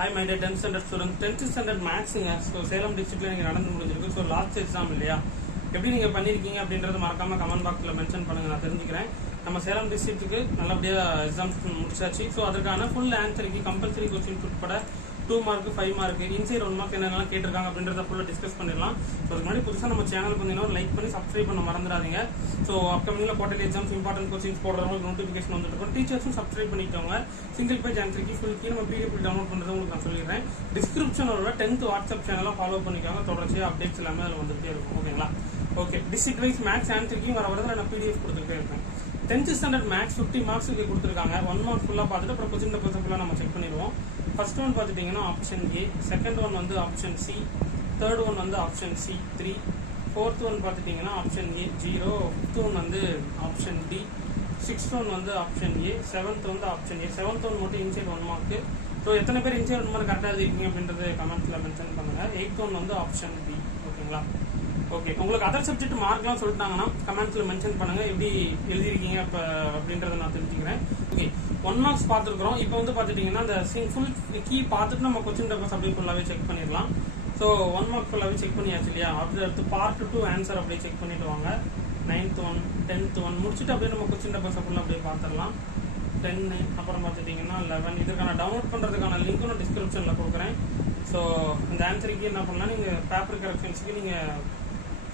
Hi, my dear 10th standard students. 10th standard maths so Salem டிஸ்ட்ரிக்ட்ல நீங்க நடந்து முடிஞ்சிருக்கு. ஸோ லாஸ்ட் எக்ஸாம் இல்லையா, எப்படி நீங்க பண்ணிருக்கீங்க அப்படின்றத மறக்காம கமெண்ட் பாக்ஸ்ல மென்ஷன் பண்ணுங்க, நான் தெரிஞ்சுக்கிறேன். நம்ம சேலம் டிஸ்ட்ரிக்ட்டுக்கு நல்லபடியா எக்ஸாம்ஸ் முடிச்சாச்சு. ஸோ அதற்கான ஃபுல் ஆன்சருக்கு கம்பல்சரி கொஸ்டின் உட்பட 2 மார்க் 5 மார்க் இன்சைட் 1 மார்க் என்னெல்லாம் கேட்டிருக்காங்க அப்படின்றத ஃபுல்லாக டிஸ்கஸ் பண்ணிடலாம். ஸோ அதுக்கு முன்னாடி புதுசாக நம்ம சேனலுக்கு வந்து லைக் பண்ணி சப்ஸ்கிரைப் பண்ண மறந்துடாதீங்க. ஸோ அப்கமிங்ல குவார்டர்லி எக்ஸாம்ஸ் இம்பார்ட்டன்ட் கொஸ்டின்ஸ் போடுறவங்களுக்கு நோட்டிஃபிகேஷன் வந்துட்டு இருக்கும். டீச்சர்ஸும் சப்ஸ்கிரைப் பண்ணிக்கோங்க. சிங்கிள் பேஜ் ஆன்சருக்கு ஃபுல் கீ நம்ம பிடிஎஃப் டவுன்லோட் பண்ணுறது உங்களுக்கு நான் சொல்லிடுறேன். டிஸ்கிரிப்ஷனோட 10th வாட்ஸ்அப் சேனலாக ஃபாலோ பண்ணிக்கோங்க. தொடர்ச்சியாக அப்டேட்ஸ் எல்லாமே அதில் வந்துகிட்டே இருக்கும். ஓகேங்களா? ஓகே, டிஸ்ட்ரிக்ட் வைஸ் மேக்ஸ் ஆன்சருக்கும் வர வரது நான் பிடிஎஃப் கொடுத்துட்டே இருக்கேன். 10th ஸ்டாண்டர்ட் மேக்ஸ் 50 மார்க்ஸுக்கு கொடுத்துருக்காங்க. 1 மார்க் ஃபுல்லாக பார்த்துட்டு அப்புறம் கொஸ்டின் பேப்பர் ஃபுல்லாக நம்ம செக் பண்ணிடுவோம். ஃபர்ஸ்ட் ஒன் பார்த்துட்டிங்கன்னா ஆப்ஷன் ஏ, செகண்ட் ஒன் வந்து ஆப்ஷன் சி, தேர்ட் ஒன் வந்து ஆப்ஷன் சி 3, ஃபோர்த் ஒன் பார்த்துட்டிங்கன்னா ஆப்ஷன் ஏ 0, ஃபிஃப்த் ஒன் வந்து ஆப்ஷன் டி, சிக்ஸ்த் ஒன் வந்து ஆப்ஷன் ஏ, செவன்த் வந்து ஆப்ஷன் ஏ. செவன்த் ஒன் மட்டும் இன்சைட் 1 மார்க்கு. ஸோ எத்தனை பேர் இன்சைட் 1 மார்க் கரெக்டாக இருக்கீங்க அப்படின்றது கமெண்ட்ஸில் மென்ஷன் பண்ணுங்கள். எயித் ஒன் வந்து ஆப்ஷன் பி. ஓகேங்களா? ஓகே, உங்களுக்கு அதர் சப்ஜெக்ட் மார்க்லாம் சொல்லிட்டாங்கன்னா கமெண்ட்ஸில் மென்ஷன் பண்ணுங்க, எப்படி எழுதிருக்கீங்க இப்போ அப்படின்றத நான் தெரிஞ்சுக்கிறேன். ஓகே, 1 மார்க்ஸ் பார்த்துருக்குறோம். இப்போ வந்து பார்த்துட்டிங்கன்னா அந்த ஃபுல் கீ பார்த்துட்டு நம்ம கொஸ்டின் பேப்பர்ஸ் அப்படியே ஃபுல்லாகவே செக் பண்ணிடலாம். ஸோ 1 மார்க் ஃபுல்லாகவே செக் பண்ணியாச்சு இல்லையா? அடுத்து பார்ட் 2 ஆன்சர் அப்படியே செக் பண்ணிட்டு வாங்க. 9th ஒன் 10th ஒன் முடிச்சுட்டு அப்படியே நம்ம கொஸ்டின் பேப்பர்ஸ் ஃபுல்லாக அப்படியே பார்த்துடலாம். 10 அப்புறம் பார்த்துட்டிங்கன்னா 11. இதுக்கான டவுன்லோட் பண்ணுறதுக்கான லிங்க்கும் நான் டிஸ்கிரிப்ஷனில் கொடுக்குறேன். ஸோ இந்த ஆன்சருக்கு என்ன பண்ணலாம், நீங்கள் பேப்பர் கரெக்ஷன்ஸுக்கு நீங்கள்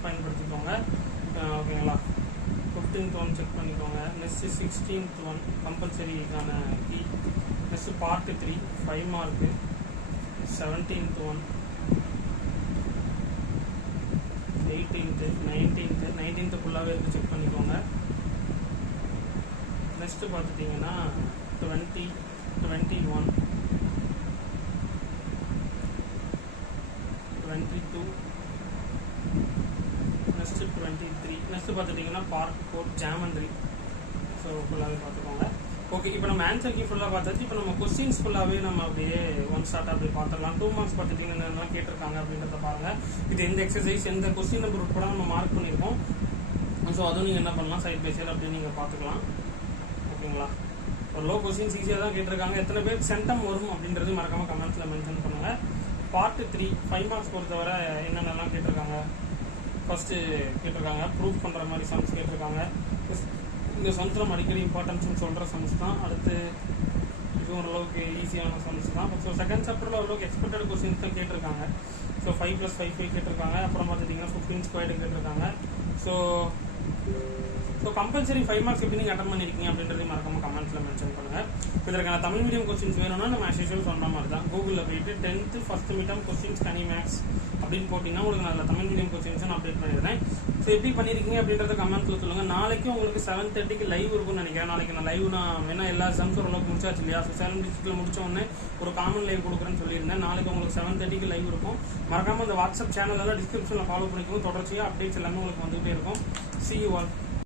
பயன்படுத்திக்கோங்க. ஓகேங்களா? 15th ஒன் செக் பண்ணிக்கோங்க. நெக்ஸ்ட் 16th ஒன் கம்பல்சரிக்கான key. Next part 3 5 mark. 17th one, 18th 19th ஃபுல்லாகவே இருக்கு, செக் பண்ணிக்கோங்க. நெக்ஸ்ட் பார்த்துட்டிங்கன்னா 20 21 22 நெக்ஸ்ட் 23. நெக்ஸ்ட் பார்த்துட்டிங்கன்னா பார்ட் 4 ஜாமெண்ட்ரி. ஸோ ஃபுல்லாகவே பார்த்துக்கோங்க. ஓகே, இப்போ நம்ம ஆன்சர் கீ ஃபுல்லாக பார்த்தாச்சு. இப்போ நம்ம கொஸ்டின்ஸ் ஃபுல்லாகவே நம்ம அப்படியே ஒன் ஷார்ட் அப்படி பார்த்துடலாம். 2 மார்க்ஸ் பார்த்துட்டிங்கன்னா என்ன கேட்டிருக்காங்க அப்படின்றத பாருங்கள். இது எந்த எக்ஸசைஸ் எந்த கொஸ்டின் நம்பர் உட்பட நம்ம மார்க் பண்ணியிருக்கோம். ஸோ அதுவும் நீங்கள் என்ன பண்ணலாம், சைட் பை சைடு அப்படின்னு நீங்கள் பார்த்துக்கலாம். ஓகேங்களா? ஒரு லோ கொஸ்டின்ஸ் ஈஸியாக தான் கேட்டிருக்காங்க. எத்தனை பேர் சென்டம் வரும் அப்படின்றது மறக்காமல் கமெண்ட்ஸில் மென்ஷன் பண்ணுங்கள். பார்ட் 3 5 மார்க்ஸ் பொறுத்தவரை என்னென்னலாம் கேட்டிருக்காங்க. ஃபர்ஸ்ட்டு கேட்டிருக்காங்க ப்ரூஃப் பண்ணுற மாதிரி சம்ஸ் கேட்டிருக்காங்க. இந்த சம்ஸ் நம்ம அடிக்கடி இம்பார்ட்டன்ஸ்னு சொல்கிற சம்ஸ் தான். அடுத்து இது ஓரளவுக்கு ஈஸியான சம்ஸ் தான். ஸோ செகண்ட் சாப்டரில் ஓரளவுக்கு எக்ஸ்பெக்டட் கொஸ்டின்ஸ் தான் கேட்டிருக்காங்க. ஸோ 5 + 5 கேட்டிருக்காங்க. அப்புறம் பார்த்துட்டிங்கன்னா 15 ஸ்கொயர்டு கேட்டிருக்காங்க. ஸோ கம்பல்சரி 5 மார்க்ஸ் எப்படி நீங்கள் அட்டன் பண்ணியிருக்கீங்க அப்படின்றதையும் மறக்காம கமெண்ட்ஸில் மென்ஷன் பண்ணுங்கள். இதற்கான தமிழ் மீடியம் கொஸ்டின்ஸ் வேணும்னா நம்ம ஆஸ் யூசுவல் சொல்கிற மாதிரி தான் கூகுளில் போயிட்டு 10th ஃபர்ஸ்ட் மீட்டம் கொஸ்டின்ஸ் கனி மேக்ஸ் அப்படின்னு போட்டிங்கன்னா உங்களுக்கு நான் தமிழ் மீடியம் கொஸ்டின்ஸ் நான் அப்டேட் பண்ணிடுறேன். ஸோ எப்படி பண்ணியிருக்கீங்க அப்படின்றத கமெண்ட்ஸில் சொல்லுங்கள். நாளைக்கும் உங்களுக்கு 7:30க்கு லைவ் இருக்கும்னு நினைக்கிறேன். நாளைக்கு நான் லைவ் நான் வேணா எல்லா எக்ஸாம்ஸும் ஓரளவுக்கு முடிச்சாச்சு இல்லையா? ஸோ சேலம் டிஸ்ட்ரிக்ட்டில் முடிச்ச உடனே ஒரு காமன் லைவ் கொடுக்குறேன்னு சொல்லியிருந்தேன். நாளைக்கு உங்களுக்கு 7:30க்கு லைவ் இருக்கும். மறக்காமல் அந்த வாட்ஸ்அப் சேனலெல்லாம் டிஸ்கிரிப்ஷனில் ஃபாலோ பண்ணிக்கோங்க. தொடர்ச்சியாக அப்டேட்ஸ் எல்லாமே உங்களுக்கு வந்துகிட்டே இருக்கும். See you all.